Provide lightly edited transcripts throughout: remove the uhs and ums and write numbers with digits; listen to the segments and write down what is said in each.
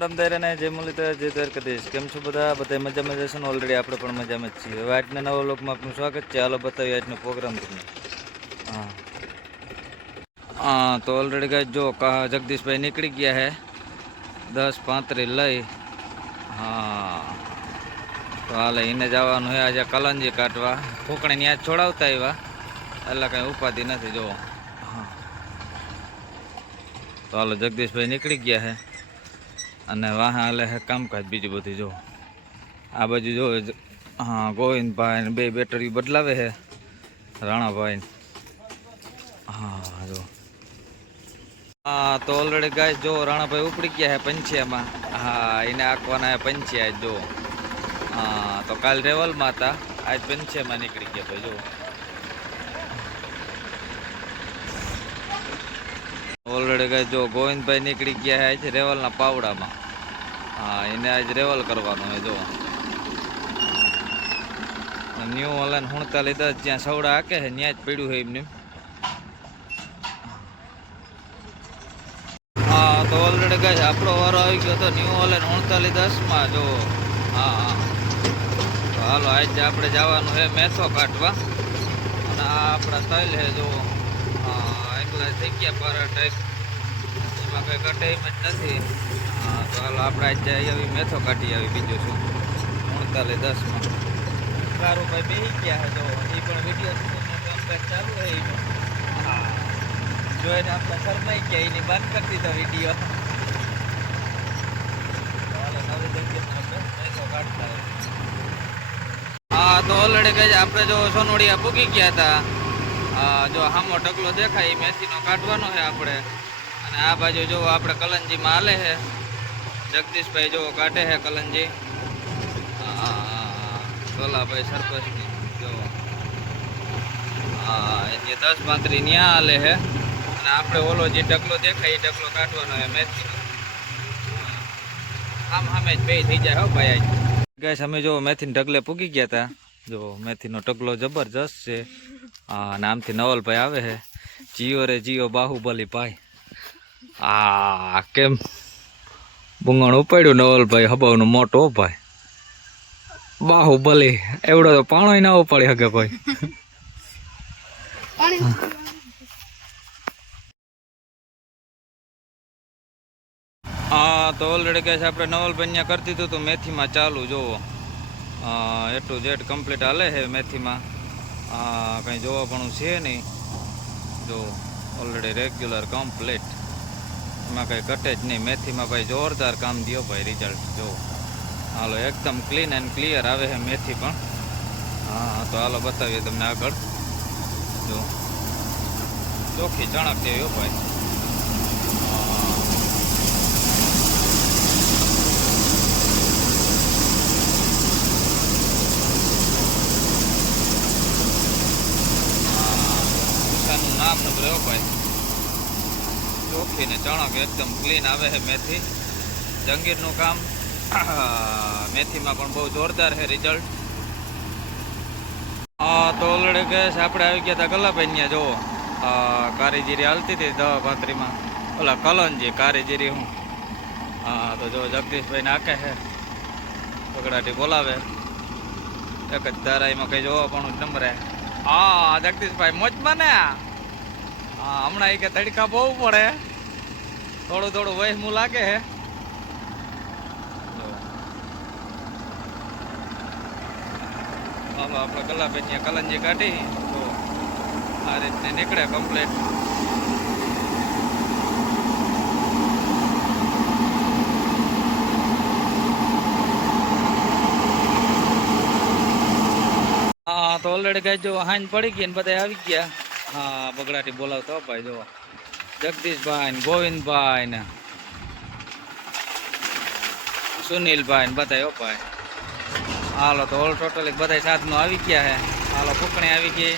રામ દાયરા ને જય મુરલીધર જય દ્વારકાધીશ. કેમ છો બધા? બધા મજામાં જશો ને? ઓલરેડી આપણે પણ મજામાં જ છીએ. હવે આજના નવા લોકમાં આપનું સ્વાગત છે. હાલો બતાવીએ આજનો પ્રોગ્રામ તમને. હા હા, તો ઓલરેડી ગાય જો જગદીશભાઈ નીકળી ગયા હે 10:35 લઈ. હા, તો હાલે એને જવાનું હે આજે કલંજી કાઢવા. ફૂકણી ત્યાં છોડાવતા આવ્યા એટલે કાંઈ ઉપાધિ નથી. જો હા, તો હાલો જગદીશભાઈ નીકળી ગયા હે અને વાહ હાલે હે કામકાજ બીજું બધું. જો આ બાજુ જો હા ગોવિંદભાઈ ને બે બેટરી બદલાવે છે રાણાભાઈ. હા જો હા, તો ઓલરેડી ગાય જો રાણાભાઈ ઉપડી ગયા હે પંચિયામાં. હા, એને આંકવાના હે પંચિયા. જો હા, તો કાલ રેવલમાં હતા, આજ પંચિયામાં નીકળી ગયા ભાઈ. જો ઓલરેડી ગાય જો ગોવિંદભાઈ નીકળી ગયા હે આજ રેવલના પાવડામાં. હા, એને આજ રેવલ કરવાનું હે. જો ન્યૂ ઓનલાઈન 47 જ્યાં સવડા હાકે છે ત્યાં જ પડ્યું છે એમને. હા, તો ઓલરેડી ગાય આપણો વારો આવી ગયો હતો ન્યૂ ઓનલાઈન 47-10માં. જો હા હા, તો હાલો આજે આપણે જવાનું છે મેથો કાઢવા અને આ આપણા સ્ટાઇલ છે. જો હા, એકલા થઈ ગયા પારા ટાઈપ, એમાં કંઈ ઘટે એમ જ નથી. હા, તો હાલો આપણે આજે આવી મેથો કાઢી આવી. બીજું શું 48-10માં કારુભાઈ બેસી ગયા છે. જો એ પણ વિડીયો કામકાજ ચાલુ છે એનું. હા, જોઈને આપણે શરમાઈ ગયા, એની બંધ કરી દીધો વિડીયો. નવી જગ્યાએ આપણે મેથો કાઢતા હોય. હા, તો ઓલરેડી કહે છે આપણે જો સોનોડિયા પૂગી ગયા હતા. જો હામો ઢગલો દેખાય એ મેથીનો કાઢવાનો છે આપણે. અને આ બાજુ જો આપણે કલંજીમાં હાલે છે જગદીશભાઈ. જો કાઢે છે કલંજી. સોલાભાઈ સરપંચની જો હા, એ 10-35 ન્યા હાલે છે અને આપણે ઓલો જે ઢગલો દેખાય એ ઢગલો કાઢવાનો છે મેથીનો. આમ સામે જ બે થઈ જાય. હો ભાઈ ગાઈસ, અમે જો મેથીને ઢગલે પૂગી ગયા હતા. જો મેથીનો ઢગલો જબરજસ્ત છે. અને આમથી નવલભાઈ આવે છે. જીઓ રે જીઓ બાહુબલી ભાઈ. કેમ બુંગણ ઉપાડ્યું નવલભાઈ હબાવનું મોટો ભાઈ. બાહુબલી એવડો તો પાણો ના ઉપાડી શકે ભાઈ. હા, તો ઓલરેડી કહે છે આપણે નવલભાઈ ત્યાં કરી દીધું હતું મેથીમાં ચાલુ. જોવો A to Z કમ્પ્લીટ હાલે છે મેથીમાં. કંઈ જોવા પણ છે નહીં. જો ઓલરેડી રેગ્યુલર કમ્પ્લીટ, એમાં કંઈ ઘટે જ નહીં. મેથીમાં ભાઈ જોરદાર કામ દો ભાઈ. રિઝલ્ટ જો હાલો એકદમ ક્લીન એન્ડ ક્લિયર આવે છે મેથી પણ. હા, તો હાલો બતાવીએ તમને આગળ. જો ચોખ્ખી ચણક જેવી હો ભાઈ. નામ નંબર એવો ભાઈ. ચોખ્ખી ને ચણક એકદમ ક્લીન આવે છે મેથી. જંગીરનું કામ મેથીમાં પણ બહુ જોરદાર છે રિઝલ્ટ. હા, તો ઓલરેડી ગેસ આપણે આવી ગયા હતા ગલાભાઈ ત્યાં. જુઓ કારીજીરી હાલતી હતી 10-35માં. ઓલા કલંજી કારીજીરી હું. હા, તો જો જગદીશભાઈ નાખે છે પગડાટી બોલાવે. એક જ ધારાઈમાં કંઈ જોવા પણ નંબર. હા જગદીશભાઈ મોજમાં ને. હા, હમણાં એ કે તડકા બહુ પડે, થોડું થોડું વહેમું લાગે છે. હાલો આપણે ગલાભાઈ ત્યાં કલંજી કાઢી. તો આ રીતને નીકળે કમ્પ્લીટ. હા, તો ઓલરેડી ગાય જો હાંજ પડી ગઈ ને બધા આવી ગયા. હા, બગડાટી બોલાવતો ભાઈ. જો જગદીશભાઈ ને ગોવિંદભાઈ ને સુનિલભાઈ ને બધા હો ભાઈ. હાલો તો ઓલ ટોટલી બધા સાધનો આવી ગયા છે. હાલો ફૂકણી આવી ગઈ.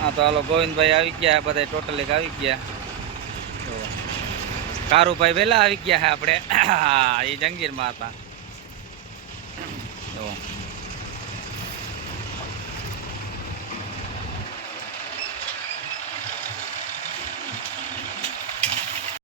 હા, તો હાલો ગોવિંદભાઈ આવી ગયા. બધા ટોટલી આવી ગયા. કારુભાઈ વહેલા આવી ગયા છે આપણે. એ જંગીરમાં હતા.